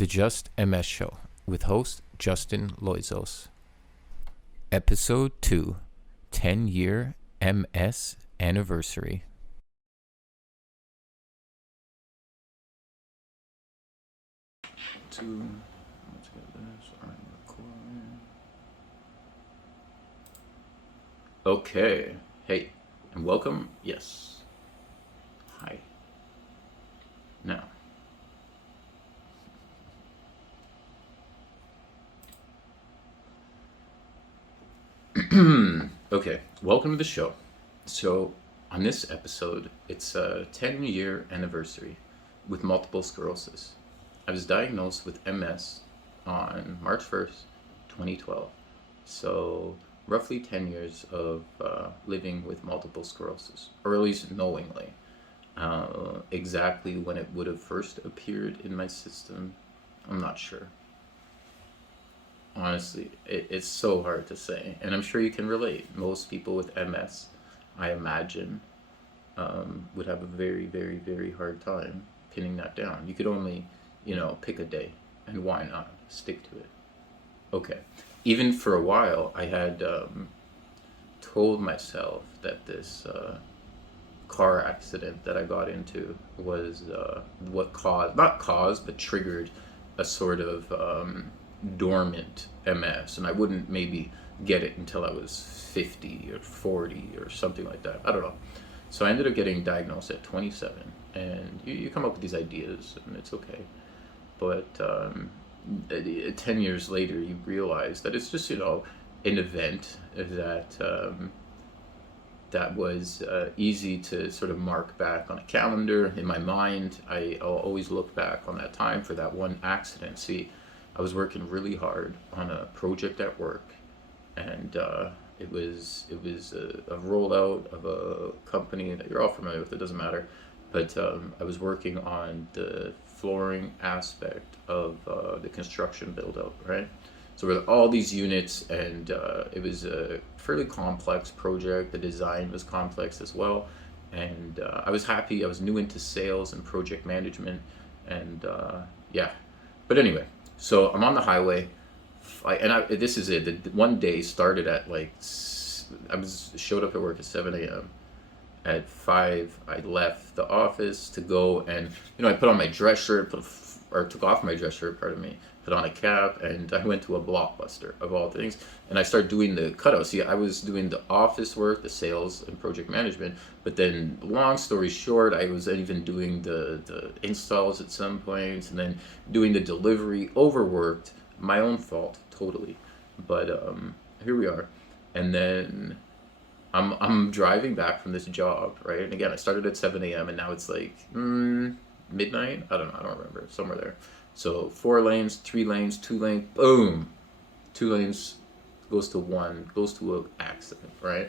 The Just MS Show with host Justin Loizos. Episode 2, 10-year MS anniversary. Let's get this. I'm recording. Okay. Hey, and welcome. Yes. Hi. Now. Okay, welcome to the show. So, on this episode, it's a 10-year anniversary with multiple sclerosis. I was diagnosed with MS on March 1st, 2012. So, roughly 10 years of living with multiple sclerosis, or at least knowingly. Exactly when it would have first appeared in my system, I'm not sure. Honestly, it's so hard to say, and I'm sure you can relate. Most people with MS, I imagine, would have a very, very, very hard time pinning that down. You could only, pick a day, and why not stick to it? Okay. Even for a while, I had told myself that this car accident that I got into was what caused, not caused, but triggered a sort of dormant MS, and I wouldn't maybe get it until I was 50 or 40 or something like that. I don't know. So I ended up getting diagnosed at 27, and you come up with these ideas, and it's okay. But 10 years later, you realize that it's just, an event that was easy to sort of mark back on a calendar. In my mind, I'll always look back on that time for that one accident. See, I was working really hard on a project at work, and it was a rollout of a company that you're all familiar with. It doesn't matter, but I was working on the flooring aspect of the construction build out, right? So with all these units, and it was a fairly complex project. The design was complex as well, and I was happy. I was new into sales and project management, and yeah. But anyway, so I'm on the highway, this is it. The one day started at showed up at work at 7 a.m. At 5, I left the office to go, and I put on my dress shirt, took off my dress shirt, pardon me, put on a cap, and I went to a Blockbuster of all things, and I started doing the cutout. See, I was doing the office work, the sales and project management, but then, long story short, I was even doing the installs at some points, and then doing the delivery. Overworked, my own fault, totally, but here we are, and then I'm driving back from this job, right? And again, I started at 7 a.m. and now it's like midnight. I don't know. I don't remember. Somewhere there. So 4 lanes, 3 lanes, 2 lanes. Boom, 2 lanes goes to 1, goes to an accident, right?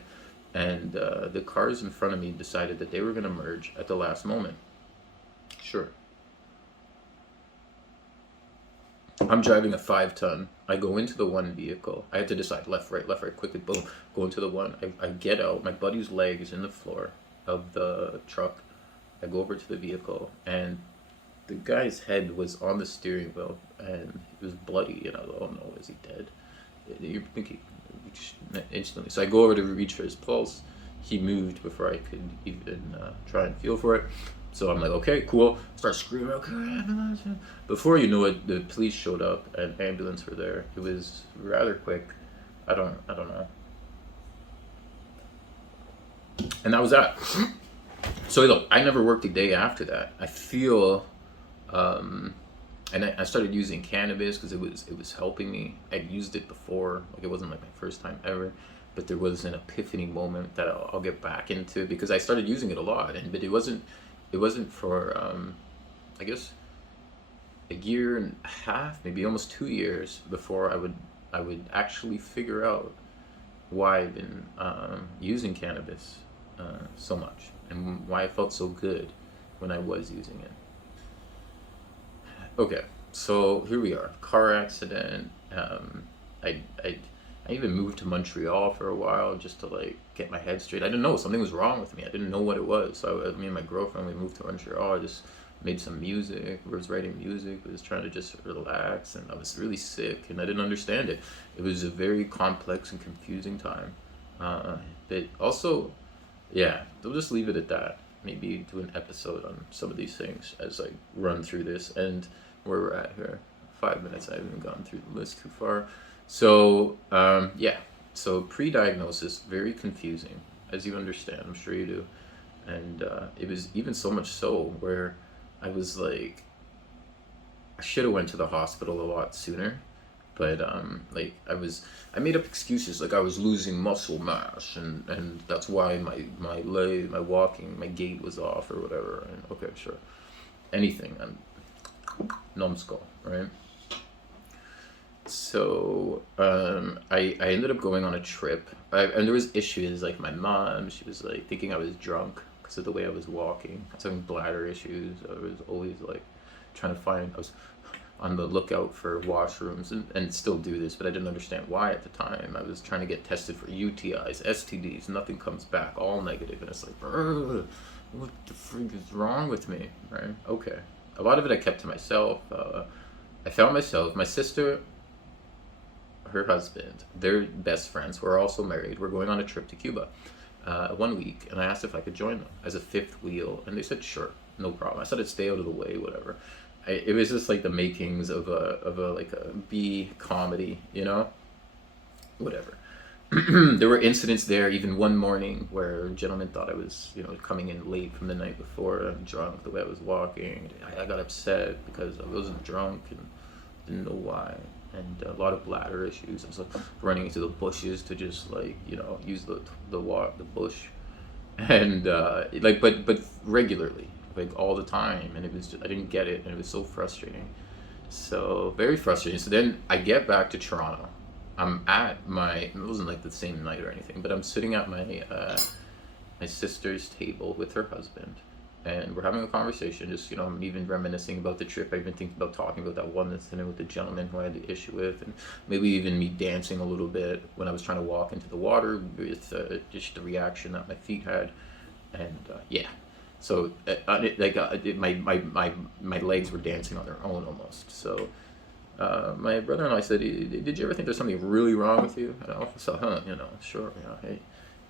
And the cars in front of me decided that they were going to merge at the last moment. Sure. I'm driving a 5-ton. I go into the one vehicle. I had to decide left, right, quickly, boom, go into the one. I get out. My buddy's leg is in the floor of the truck. I go over to the vehicle, and the guy's head was on the steering wheel, and he was bloody, and I was like, oh no, is he dead? You're thinking instantly. So I go over to reach for his pulse. He moved before I could even try and feel for it. So I'm like, okay, cool. Start screaming, okay, ambulance. Before you know it, the police showed up and ambulance were there. It was rather quick. I don't know. And that was that. So look, I never worked a day after that. I feel, and I started using cannabis because it was helping me. I'd used it before, like it wasn't like my first time ever. But there was an epiphany moment that I'll get back into, because I started using it a lot, but it wasn't for I guess a year and a half, maybe almost 2 years before I would actually figure out why I've been using cannabis so much, and why I felt so good when I was using it. Okay, so here we are, car accident. I even moved to Montreal for a while just to get my head straight. I didn't know, something was wrong with me. I didn't know what it was. So me and my girlfriend, we moved to Montreal. I just made some music, was writing music, was trying to just relax, and I was really sick, and I didn't understand it. It was a very complex and confusing time. But also, yeah, we'll just leave it at that. Maybe do an episode on some of these things as I run through this, and where we're at here. 5 minutes, I haven't even gone through the list too far. So, yeah, so pre-diagnosis, very confusing, as you understand, I'm sure you do. And it was even so much so where I was like, I should have went to the hospital a lot sooner, but like I made up excuses like I was losing muscle mass, and that's why my leg, my walking, my gait was off or whatever. And okay, sure, anything, numbskull, right? So I ended up going on a trip, and there was issues like my mom. She was like thinking I was drunk because of the way I was walking. I was having bladder issues. I was always like trying to find. I was on the lookout for washrooms, and still do this, but I didn't understand why at the time. I was trying to get tested for UTIs, STDs. Nothing comes back, all negative, and it's like, "Ugh, what the freak is wrong with me, right? Okay. A lot of it I kept to myself. I found myself, my sister, her husband, they're best friends. We're also married. We're going on a trip to Cuba 1 week, and I asked if I could join them as a fifth wheel, and they said sure, no problem. I said I'd stay out of the way, whatever. It was just like the makings of a like a B comedy, you know, whatever. There were incidents there, even one morning, where a gentleman thought I was, coming in late from the night before, drunk, the way I was walking. I got upset because I wasn't drunk and didn't know why. And a lot of bladder issues. I was like running into the bushes to just like, use the bush, and but regularly, like all the time, and it was I didn't get it, and it was so frustrating, so very frustrating. So then I get back to Toronto. I'm at it wasn't like the same night or anything, but I'm sitting at my sister's table with her husband, and we're having a conversation. Just I'm even reminiscing about the trip. I've been thinking about talking about that one incident with the gentleman who I had the issue with, and maybe even me dancing a little bit when I was trying to walk into the water with just the reaction that my feet had, and yeah. So my legs were dancing on their own almost. So my brother-in-law said, "Did you ever think there's something really wrong with you?" And I said, sure, hey.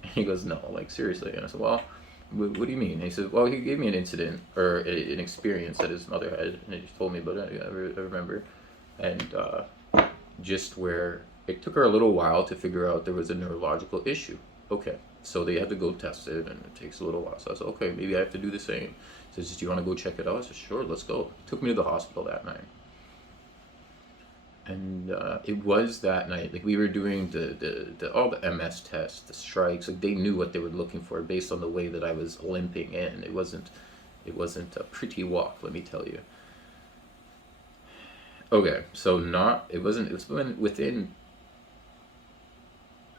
And he goes, "No, like seriously." And I said, "Well, what do you mean?" And he said, "Well, he gave me an incident or an experience that his mother had, and he just told me about it. I remember, and just where it took her a little while to figure out there was a neurological issue. Okay, so they had to go test it, and it takes a little while. So I said, okay, maybe I have to do the same." He says, "Do you want to go check it out?" I said, "Sure, let's go." He took me to the hospital that night. And it was that night, like we were doing the all the MS tests, the strikes, like they knew what they were looking for based on the way that I was limping in. It wasn't a pretty walk, let me tell you. Okay, so it was within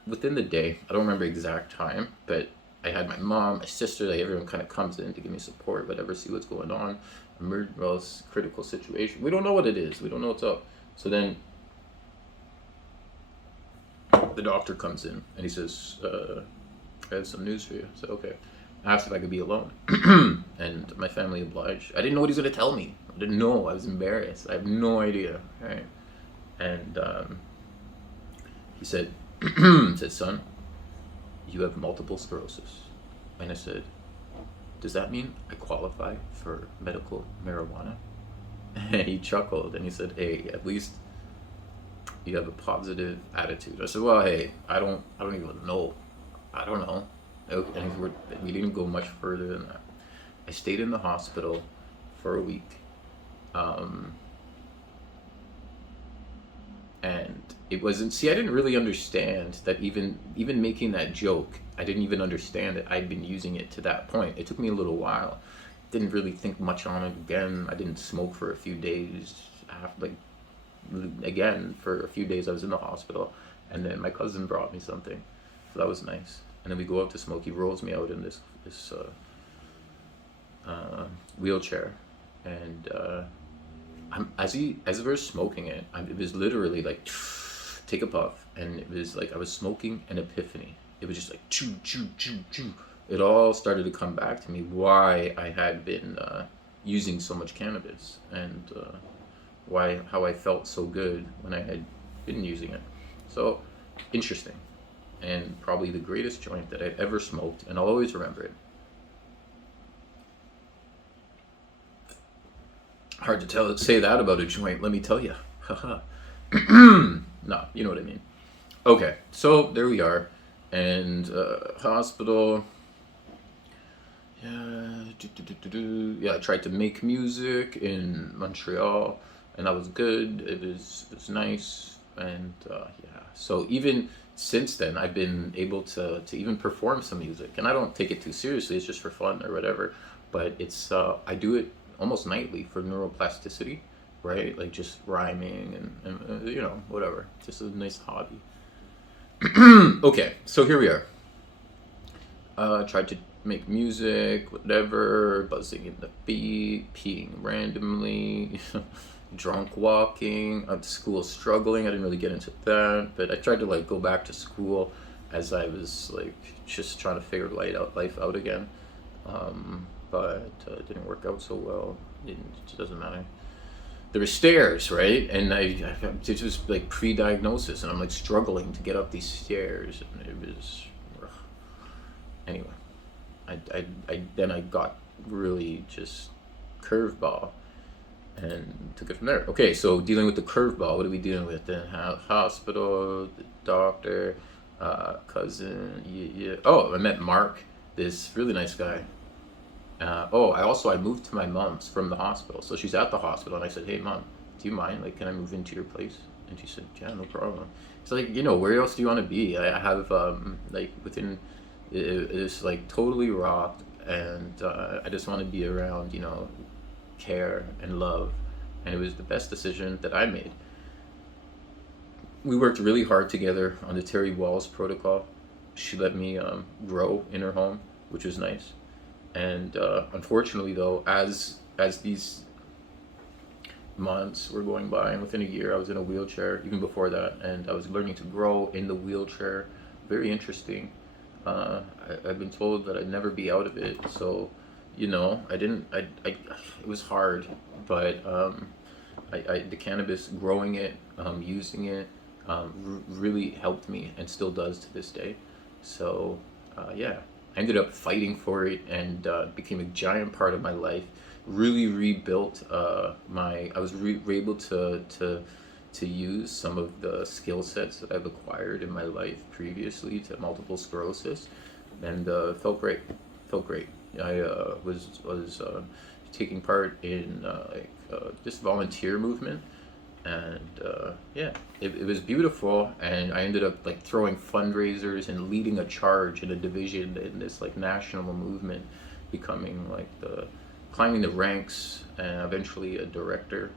the day. I don't remember exact time, but I had my mom, my sister, like everyone kind of comes in to give me support, whatever, see what's going on. Well, it's a critical situation. We don't know what it is. We don't know what's up. So then the doctor comes in and he says, "I have some news for you." I said, "Okay." I asked if I could be alone, and my family obliged. I didn't know what he was going to tell me. I didn't know. I was embarrassed. I have no idea. Right? And he said, "Son, you have multiple sclerosis." And I said, "Does that mean I qualify for medical marijuana?" And he chuckled and he said, "Hey, at least you have a positive attitude." I said, "Well, hey, I don't even know. I don't know." And we didn't go much further than that. I stayed in the hospital for a week. And it wasn't, see, I didn't really understand that even making that joke, I didn't even understand that I'd been using it to that point. It took me a little while. Didn't really think much on it again. I didn't smoke for a few days. Again, for a few days I was in the hospital, and then my cousin brought me something, so that was nice. And then we go out to smoke. He rolls me out in this wheelchair, and as we're smoking it, it was literally like take a puff, and it was like I was smoking an epiphany. It was just like chew chew chew chew. It all started to come back to me why I had been using so much cannabis, and how I felt so good when I had been using it. So interesting, and probably the greatest joint that I've ever smoked, and I'll always remember it. Hard to say that about a joint, let me tell you. Haha. No, you know what I mean. Okay, so there we are, and hospital. Yeah, yeah. I tried to make music in Montreal, and that was good. It was nice, and yeah. So even since then, I've been able to even perform some music, and I don't take it too seriously. It's just for fun or whatever. But it's I do it almost nightly for neuroplasticity, right? Like just rhyming and whatever. Just a nice hobby. Okay, so here we are. Tried to make music, whatever, buzzing in the beat, peeing randomly, drunk walking, at school struggling. I didn't really get into that, but I tried to like go back to school as I was like just trying to figure life out again. But it didn't work out so well. It doesn't matter. There were stairs, right? And it was like pre-diagnosis, and I'm like struggling to get up these stairs, and it was anyway. Then I got really just curveball and took it from there. Okay, so dealing with the curveball, what are we dealing with? Then hospital, the doctor, cousin. Yeah. Oh, I met Mark, this really nice guy. I moved to my mom's from the hospital. So she's at the hospital, and I said, "Hey, mom, do you mind? Like, can I move into your place?" And she said, "Yeah, no problem." So like, where else do you want to be? I have like within it's like totally rocked, and I just want to be around, care and love, and it was the best decision that I made. We worked really hard together on the Terry Walls protocol. She let me grow in her home, which was nice. And unfortunately, though, as these months were going by, and within a year, I was in a wheelchair. Even before that, and I was learning to grow in the wheelchair. Very interesting. I've been told that I'd never be out of it. So, I didn't. It was hard, but the cannabis, growing it, using it, really helped me, and still does to this day. So, yeah. I ended up fighting for it, and became a giant part of my life. Really rebuilt I was able to use some of the skill sets that I've acquired in my life previously to multiple sclerosis, and felt great. Felt great. I was taking part in this volunteer movement, and yeah, it was beautiful. And I ended up like throwing fundraisers and leading a charge in a division in this like national movement, becoming like climbing the ranks, and eventually a director.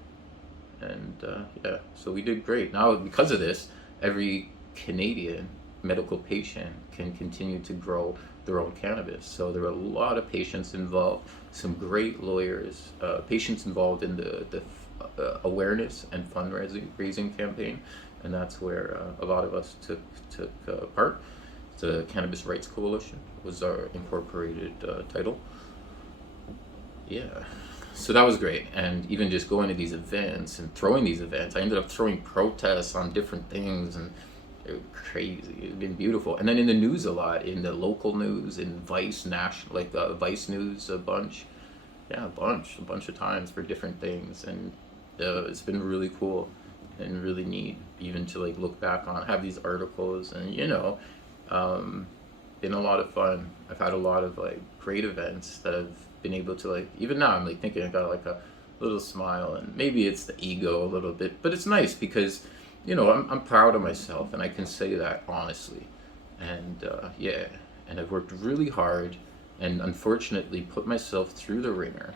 And yeah, so we did great. Now because of this, every Canadian medical patient can continue to grow their own cannabis. So there are a lot of patients involved, some great lawyers, patients involved in the awareness and fundraising campaign, and that's where a lot of us took part. The Cannabis Rights Coalition was our incorporated title. Yeah, so that was great. And even just going to these events and throwing these events, I ended up throwing protests on different things, and it was crazy. It's been beautiful. And then in the news a lot, in the local news, in Vice national, like Vice News a bunch. Yeah, a bunch of times for different things, and it's been really cool and really neat, even to like look back on, have these articles, and been a lot of fun. I've had a lot of like great events that I've been able to like. Even now, I'm like thinking I got like a little smile, and maybe it's the ego a little bit, but it's nice because I'm proud of myself, and I can say that honestly. And yeah, and I've worked really hard, and unfortunately put myself through the ringer,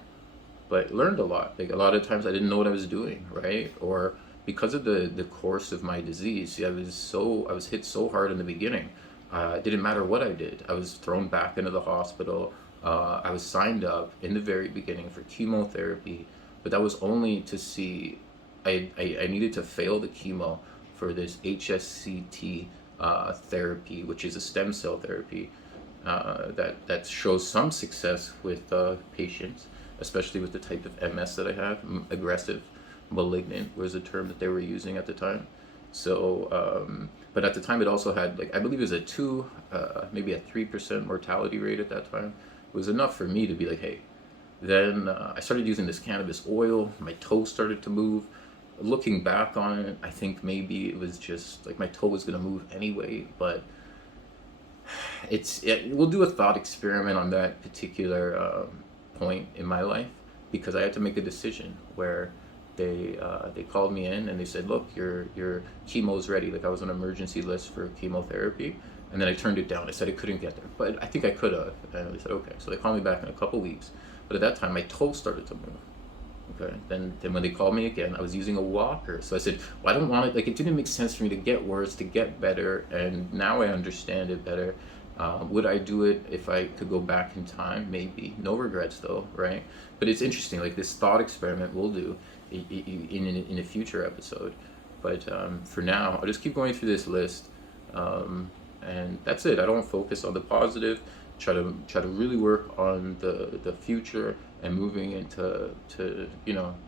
but learned a lot. Like a lot of times I didn't know what I was doing, right? Or because of the course of my disease, see, I was hit so hard in the beginning. It didn't matter what I did. I was thrown back into the hospital. I was signed up in the very beginning for chemotherapy, but that was only to see. I needed to fail the chemo for this HSCT therapy, which is a stem cell therapy that shows some success with patients. especially with the type of MS that I have. Aggressive malignant was the term that they were using at the time. So, but at the time it also had, like, I believe it was a 2, maybe a 3% mortality rate at that time. It was enough for me to be like, hey. Then I started using this cannabis oil. My toe started to move. Looking back on it, I think maybe it was just like my toe was gonna move anyway. But we'll do a thought experiment on that particular point in my life, because I had to make a decision where they called me in and they said, look, your chemo's ready. Like, I was on an emergency list for chemotherapy, and then I turned it down. I said I couldn't get there, but I think I could have. And they said, okay. So they called me back in a couple weeks, but at that time my toe started to move. Okay. Then when they called me again, I was using a walker. So I said, well, I don't want it. Like, it didn't make sense for me to get worse, to get better. And now I understand it better. Would I do it if I could go back in time? Maybe. No regrets though, right? But it's interesting, like this thought experiment we'll do in a future episode. But for now, I'll just keep going through this list. And that's it. I don't focus on the positive. Try to really work on the future and moving into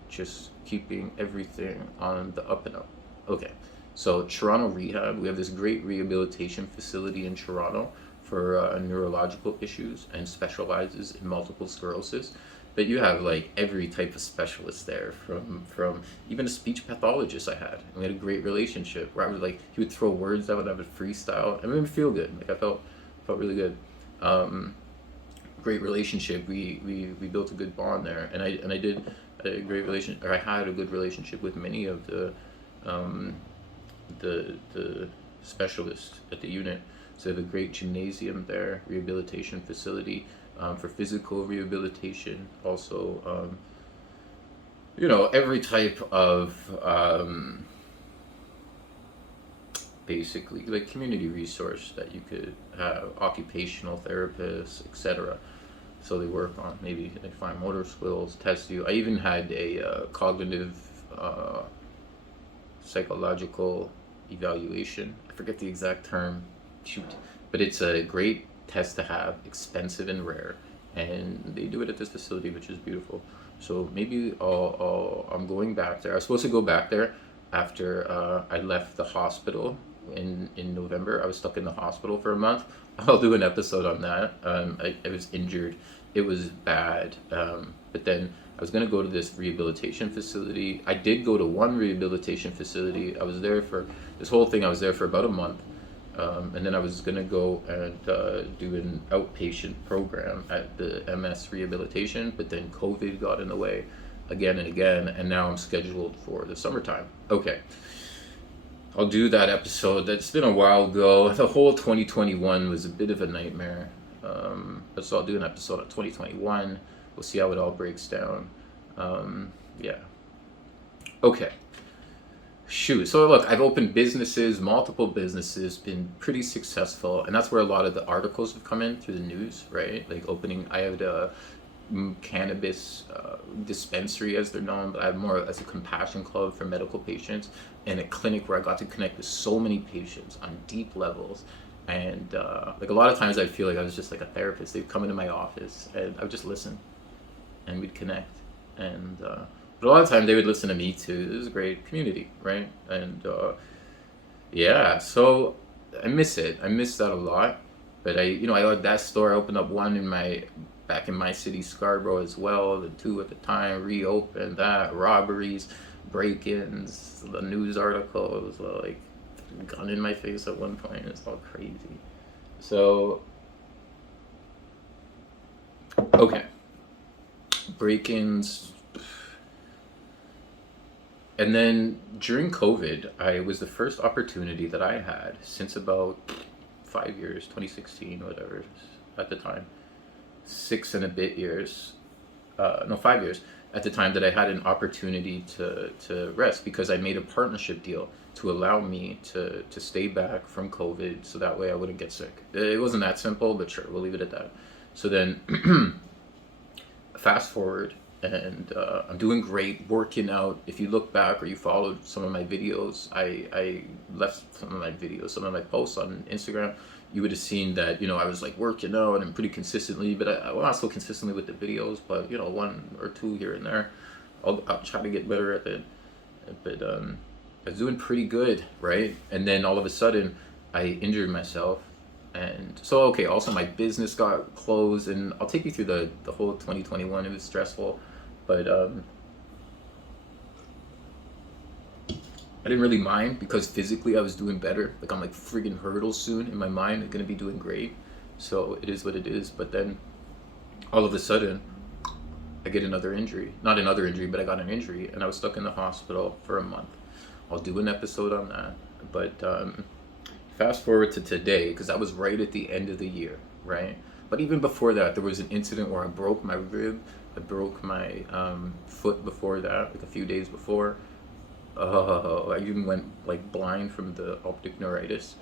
just keeping everything on the up and up. Okay, so Toronto Rehab, we have this great rehabilitation facility in Toronto for neurological issues, and specializes in multiple sclerosis. But you have like every type of specialist there, from even a speech pathologist I had. And we had a great relationship where I would, like, he would throw words out and I would freestyle. It made me feel good. Like, I felt really good. Great relationship. We built a good bond there, and I did a great relation, or I had a good relationship with many of the specialists at the unit. So they have a great gymnasium there, rehabilitation facility. For physical rehabilitation, also, every type of basically like community resource that you could have, occupational therapists, etc. So they work on, maybe they find motor skills, test you. I even had a cognitive psychological evaluation. I forget the exact term, but it's a great test to have, expensive and rare, and they do it at this facility, which is beautiful. So maybe I'm going back there. I was supposed to go back there after I left the hospital in November. I was stuck in the hospital for a month. I'll do an episode on that. I was injured. It was bad. But then I was going to go to this rehabilitation facility. I did go to one rehabilitation facility. I was there for this whole thing. I was there for about a month. And then I was going to go and do an outpatient program at the MS Rehabilitation, but then COVID got in the way again and again, and now I'm scheduled for the summertime. Okay, I'll do that episode. That's been a while ago. The whole 2021 was a bit of a nightmare, but so I'll do an episode of 2021. We'll see how it all breaks down. Yeah. Okay. Shoot. So look, I've opened businesses, multiple businesses, been pretty successful, and that's where a lot of the articles have come in through the news, right? Like opening, I had a cannabis dispensary, as they're known, but I have more as a compassion club for medical patients, and a clinic where I got to connect with so many patients on deep levels. And like a lot of times I feel like I was just like a therapist. They'd come into my office and I would just listen, and we'd connect. And but a lot of times they would listen to me too. It was a great community, right? And yeah, so I miss it. I miss that a lot. But I like that store. I opened up one back in my city, Scarborough, as well. The 2 at the time, reopened that. Robberies, break-ins, the news article. It was like a gun in my face at one point. It's all crazy. So, okay. Break-ins. And then during COVID, it was the first opportunity that I had since about 5 years, 2016, whatever, at the time. 6 and a bit years, 5 years at the time, that I had an opportunity to rest, because I made a partnership deal to allow me to stay back from COVID, so that way I wouldn't get sick. It wasn't that simple, but sure, we'll leave it at that. So then fast forward, and I'm doing great, working out. If you look back or you followed some of my videos, I left some of my videos, some of my posts on Instagram. you would have seen that, I was like working out and pretty consistently, but well, not so consistently with the videos, but one or two here and there. I'll try to get better at it. But I was doing pretty good, right? And then all of a sudden, I injured myself. And so, okay, also my business got closed, and I'll take you through the whole 2021. It was stressful, but I didn't really mind because physically I was doing better. Like I'm like friggin' hurdles soon in my mind. I'm gonna be doing great. So it is what it is. But then all of a sudden, I get another injury. Not another injury, but I got an injury, and I was stuck in the hospital for a month. I'll do an episode on that. But fast forward to today, because that was right at the end of the year, right? But even before that, there was an incident where I broke my rib. I broke my foot before that, like a few days before. I even went like blind from the optic neuritis.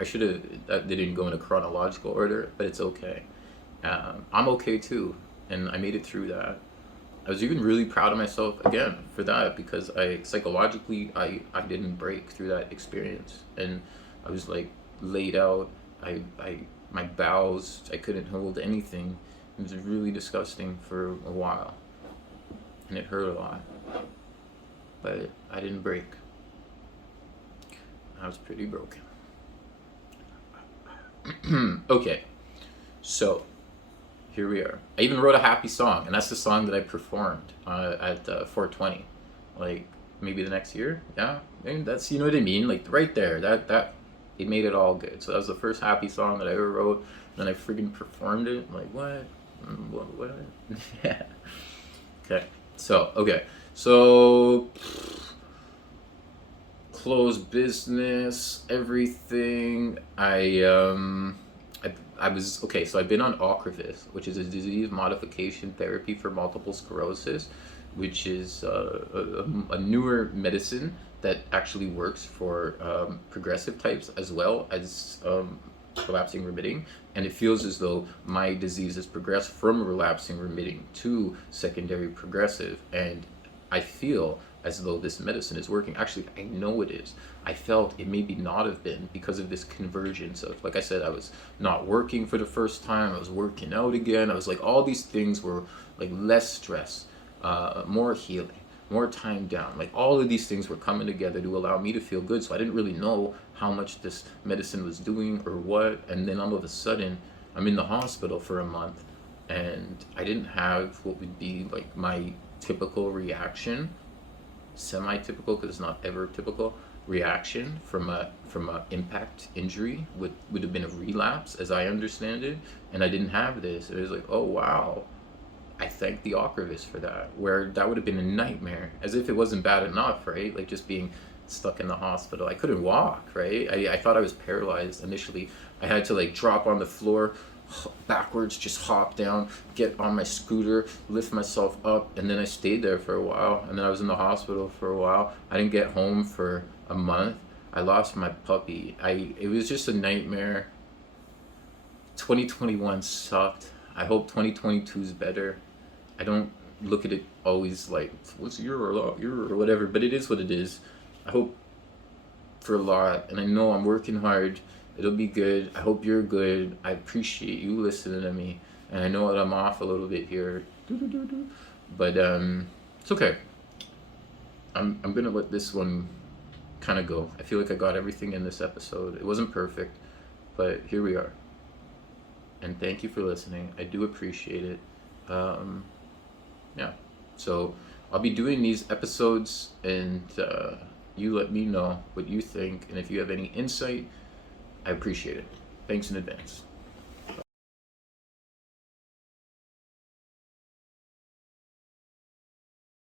I should have, that didn't go in a chronological order, but it's okay. I'm okay too, and I made it through that. I was even really proud of myself again for that, because I psychologically I didn't break through that experience, and I was like laid out. My bowels, I couldn't hold anything. It was really disgusting for a while, and it hurt a lot. But I didn't break. I was pretty broken. Okay, so here we are. I even wrote a happy song, and that's the song that I performed at 420, like maybe the next year. Yeah, and that's, you know what I mean, like right there. That it made it all good. So that was the first happy song that I ever wrote, and then I freaking performed it. I'm like, what? What? Yeah. Okay. So closed business, everything. I was okay. So I've been on Activism, which is a disease modification therapy for multiple sclerosis, which is a newer medicine that actually works for progressive types as well as relapsing remitting. And it feels as though my disease has progressed from relapsing remitting to secondary progressive, and I feel as though this medicine is working. Actually, I know it is. I felt it maybe not have been because of this convergence of, like I said, I was not working for the first time. I was working out again. I was like, all these things were like less stress, more healing, more time down. Like all of these things were coming together to allow me to feel good. So I didn't really know how much this medicine was doing or what. And then all of a sudden, I'm in the hospital for a month, and I didn't have what would be like my typical reaction, semi-typical, because it's not ever typical reaction from a impact injury would have been a relapse, as I understand it, and I didn't have this. It was like, oh wow, I thank the Activism for that, where that would have been a nightmare, as if it wasn't bad enough, right? Like just being stuck in the hospital. I couldn't walk, right? I thought I was paralyzed initially. I had to like drop on the floor backwards, just hop down, get on my scooter, lift myself up, and then I stayed there for a while, and then I was in the hospital for a while. I didn't get home for a month. I lost my puppy. It was just a nightmare. 2021 sucked. I hope 2022 is better. I don't look at it always like what's your or whatever, but it is what it is. I hope for a lot, and I know I'm working hard. It'll be good. I hope you're good. I appreciate you listening to me, and I know that I'm off a little bit here, but it's okay. I'm gonna let this one kind of go. I feel like I got everything in this episode. It wasn't perfect, but here we are. And thank you for listening. I do appreciate it. Yeah. So I'll be doing these episodes, and you let me know what you think, and if you have any insight, I appreciate it. Thanks in advance.